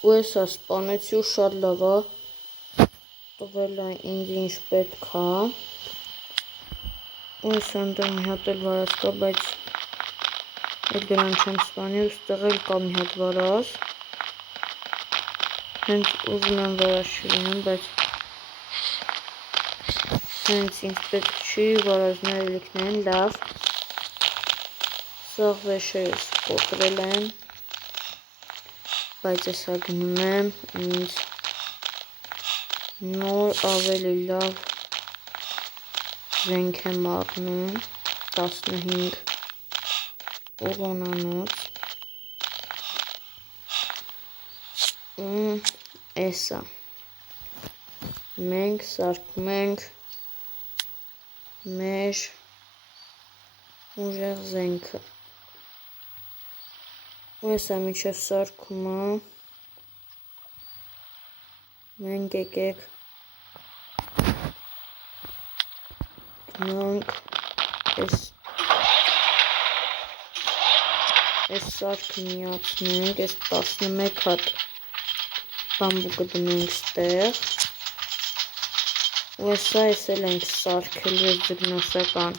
ու հեսա սպանեցի ու շատ լավ է, տվել է ինձ ինչ պետք է, ու հեսա ընդեղ մի հատ էլ վարած կա, բայց էլ դրան չեմ սպանի, ու ստեղ էլ կա մի հատ վարած, հենց ուզում եմ վարած չլինեմ, բայց հենց ինձ պետք չի, վարածները լիքն են, լավ, սաղ վեշերս կոտրել եմ, բայց հեսա գնում եմ ինձ նոր ավելի լավ զենք եմ առնում, 15 ուղոնանոց, ու էսա, մենք սարքում ենք մեր ուժեղ զենքը, ու հեսա միջև սարքումը, մենք եկեք գնանք այս սարքը միացնենք, այս 11 հատ բամբուկը դնենք ստեղ, ու հեսա ես էլ ենք սարքելու այս ձգնասական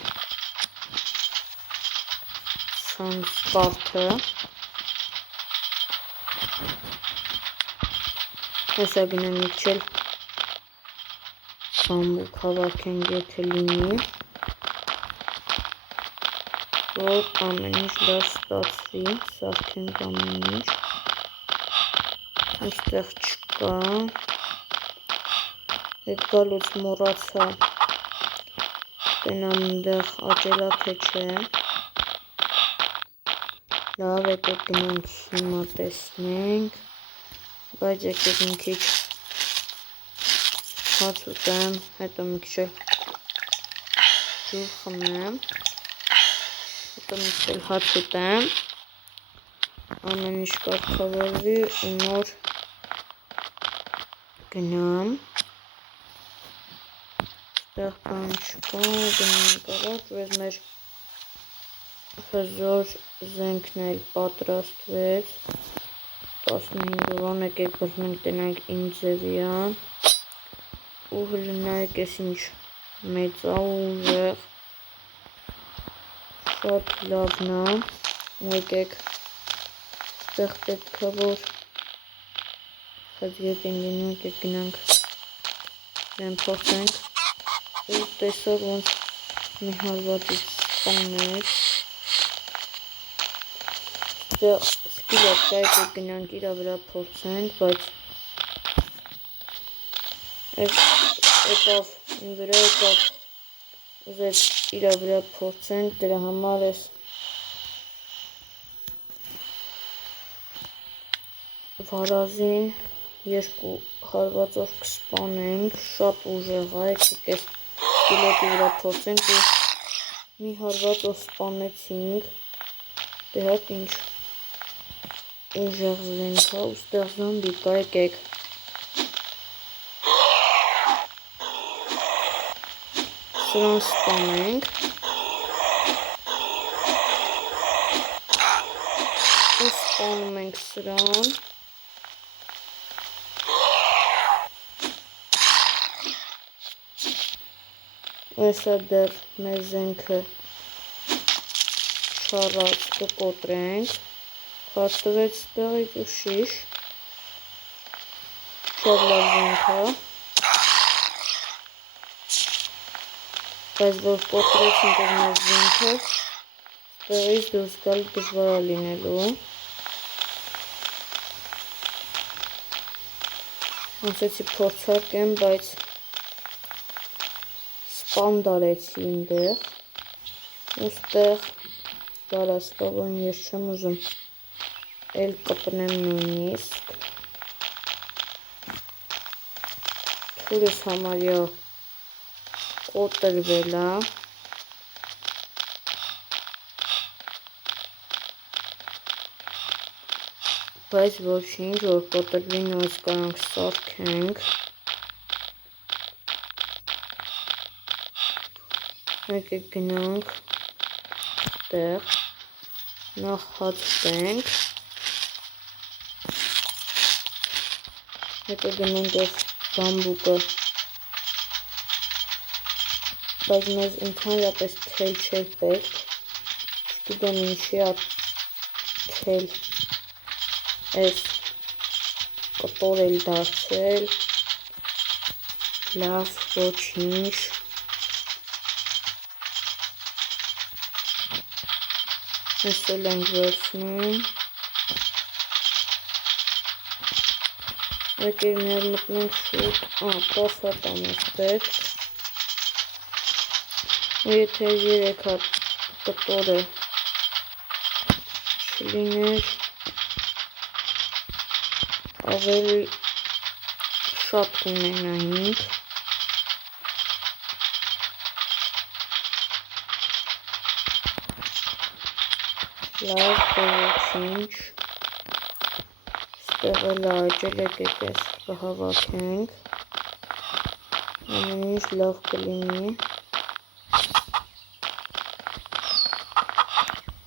սանսպարդը, հեսա գնեմ իջել բամբուկ հավաքենք եթե լինի, որ ամեն ինչ լավ ստացվի, սարքենք ամեն ինչ, այստեղ չկա, հետ գալուց մոռացա տենամ ընդեղ աճելա թե չէ, լավ եկեք գնանք հիմա տեսնենք, բայց եկեք մի քիչ հաց ուտեմ, հետո մի քիչ էլ ջուր խմեմ, հետո մի քիչ էլ հաց ուտեմ, ամեն ինչ կարգավորվի ու նոր գնամ, ստեղ բան չկա, գնանք առաջ, ու ես մեր հզոր զենքն էլ պատրաստվեց, 15 ուղոն, եկեք բռնենք տենանք ինչ ձևի է, ու հլնայեք ես ինչ մեծ է ու ուժեղ, շատ լավն է, ու եկեք ստեղ պետք է որ խզգետ են լինում, եկեք գնանք դեն փոխենք, ու տեսա ոնց մի հարվածից սպանեց, ստեղ սկիլոտ կա, եկեք գնանք իրա վրա փորձենք, բայց եկավ իմ վրա եկավ, ուզեց իրա վրա փորձենք, դրա համար ես վարազին երկու հարվածով կսպանենք, շատ ուժեղ է, եկեք ես սկիլոտի վրա փորձենք ու մի հարվածով սպանեցինք, դեհատ ինչ ուժեղ զենք է, ու ստեղ զոմբի կա, եկեք սրան սպանենք, ու սպանում ենք սրան, ու հեսա դեռ մեր զենքը չառած կկոտրենք, քարտվեց ստեղից ու շիշ, շատ լավ զենք է, բայց որ կոտրեցինք այս մեր զենքը, ստեղից դուրս գալ դժվար է լինելու, ասեցի փորձարկեմ, բայց սպան դարեցի ինդեղ, ու ստեղ դարած կա, որին ես չեմ ուզում էլ կպնեմ նույնիսկ, թուրս համարյա կոտրվել է, բայց ոչինչ, որ կոտրվի նույնիսկ կարանք սարքենք, եկեք գնանք տեղ, նախ հաց ուտենք, հետո դնենք այս բամբուկը, բայց մեզ ընդհանրապես թել չէր պետք, չգիտեմ ինչի է թել այս կտոր էլ դարձել, լավ, ոչինչ, այս էլ ենք վերցնում, եկեք մեր մտնենք շուտ, պասատան ես պետք, ու եթե 3 հատ կտորը չլիներ, ավելի շատ կունենայինք, լավ, ոչինչ, ստեղ էլ աճել, եկեք ես կհավաքենք, ամեն ինչ լավ կլինի,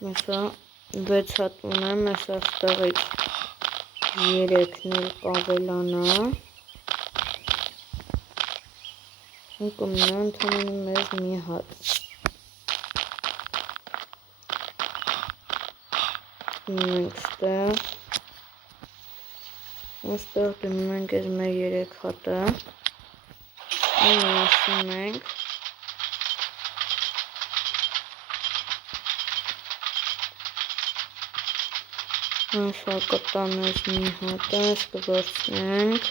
Մեսա 6 հատ ունեմ, ես աստեղից 3-ն էլ կավելանա, ու կմնա ընդամենը մեզ մի հատ, դնում ստեղ, ու ստեղ դնում ենք ես մեր 3 հատը, ու միացնում ենք, Այսա կտամ ես մի հատը, ես կվերցնենք,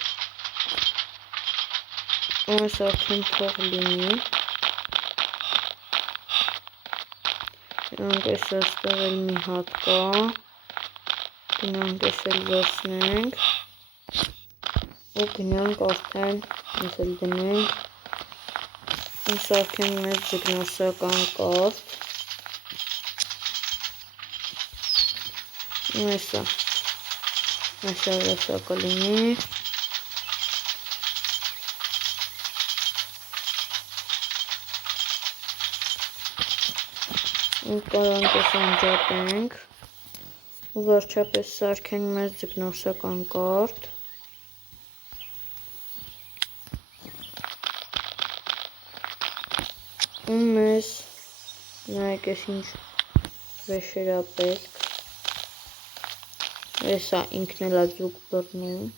ու ես արդեն թող լինի, գնանք ես աստեղ էլ մի հատ կա, գնանք ես էլ վերցնենք, ու գնանք արդեն ես էլ դնենք, ու սարքենք մեր ձկնորսական կարդ, ու այսա կլինի, ու կարանք ես անջատենք, ու վերջապես սարքենք մեր ձկնորսական կարդ, ու մեզ նայեք ես ինչ վեշերա պետք, Եսա ինքն էլ ածուկ բռնում,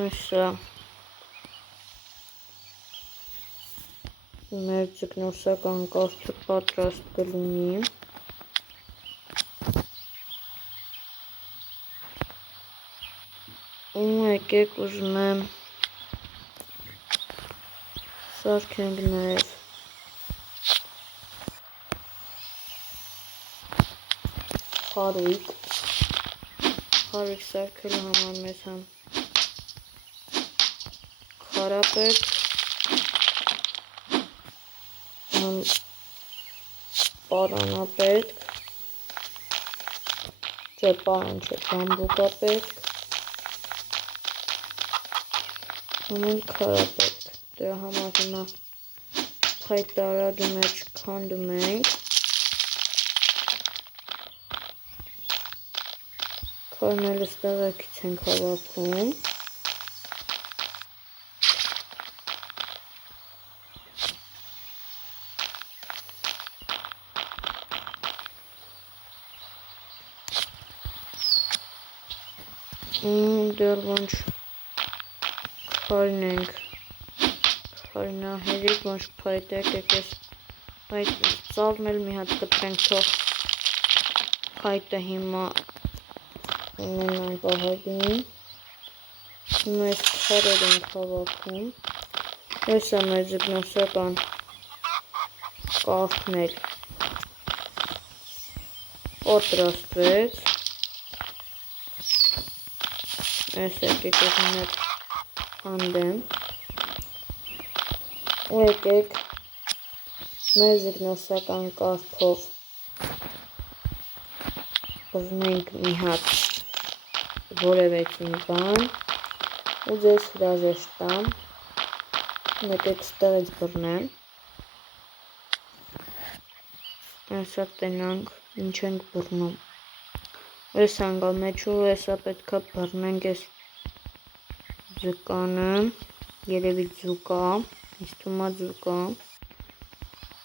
Եսա մեր ձկնորսական կարդը պատրաստ կլինի, ու եկեք ուզում եմ սարքենք նաև խարույկ սարքելու համար մեզ համ քարապետ, համ պարանապետք, չէ պարան չէ, բամբուկապետք, Համել քարապետք, դրա համար հիմա փայտարադու մեջ քանդում ենք, քարն էլ ստեղակից ենք հավաքում, դեռ ոչ քարն ենք, քարնահերիկ ոչ փայտեք, եկես ծավն էլ մի հատ կտրենք, թող փայտը հիմա ունենան պահագին, հիմա այս քարեր ենք հավաքում, եսա մեր ձկնորսական կարդն էլ պատրաստվեց, այս եկեք ես մեր հանդեմ, ու եկեք մեր ձկնորսական կարդով բռնենք մի հատ որևէ բան ու ձեզ հրաժեշտ տամ, Եկեք ստեղից բռնեմ։ Այսա տենանք, ինչ ենք բռնում։ Այս հանգամեջու էսա պետքա բռնենք այս ձկանը, երևի ձուկա, ինձ թվում է ձուկա,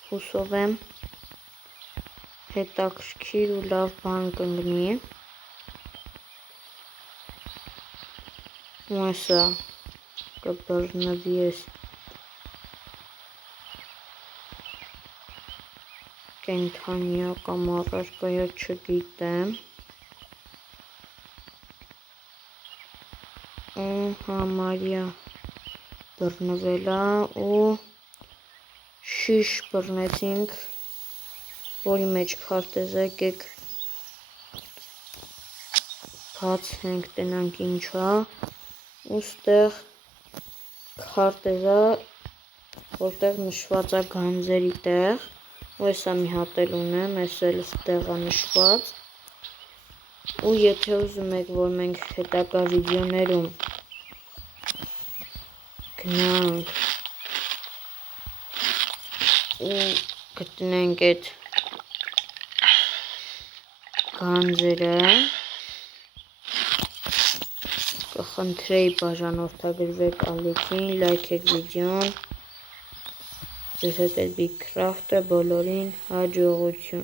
հուսով եմ հետաքրքիր ու լավ բան կընկնի։ Ու էսա կբռնվի ես կենթանիա կամ առարկայա չգիտեմ։ Ու համարյա բռնվել է ու շիշ բռնեցինք, որի մեջ քարտեզ է, եկեք բացենք, տենանք ինչա, ու ստեղ քարտեզ է, որտեղ նշված է գանձերի տեղ, ու էսա մի հատ էլ ունեմ, էս էլ ստեղ է նշված, ու եթե ուզում եք, որ մենք հետագա վիդեոներում գնանք ու գտնենք այդ գանձերը, կխնդրեի բաժանորդագրվեք ալիքին, լայքեք վիդեոն, ձեզ հետ է Big Craft-ը, բոլորին հաջողություն։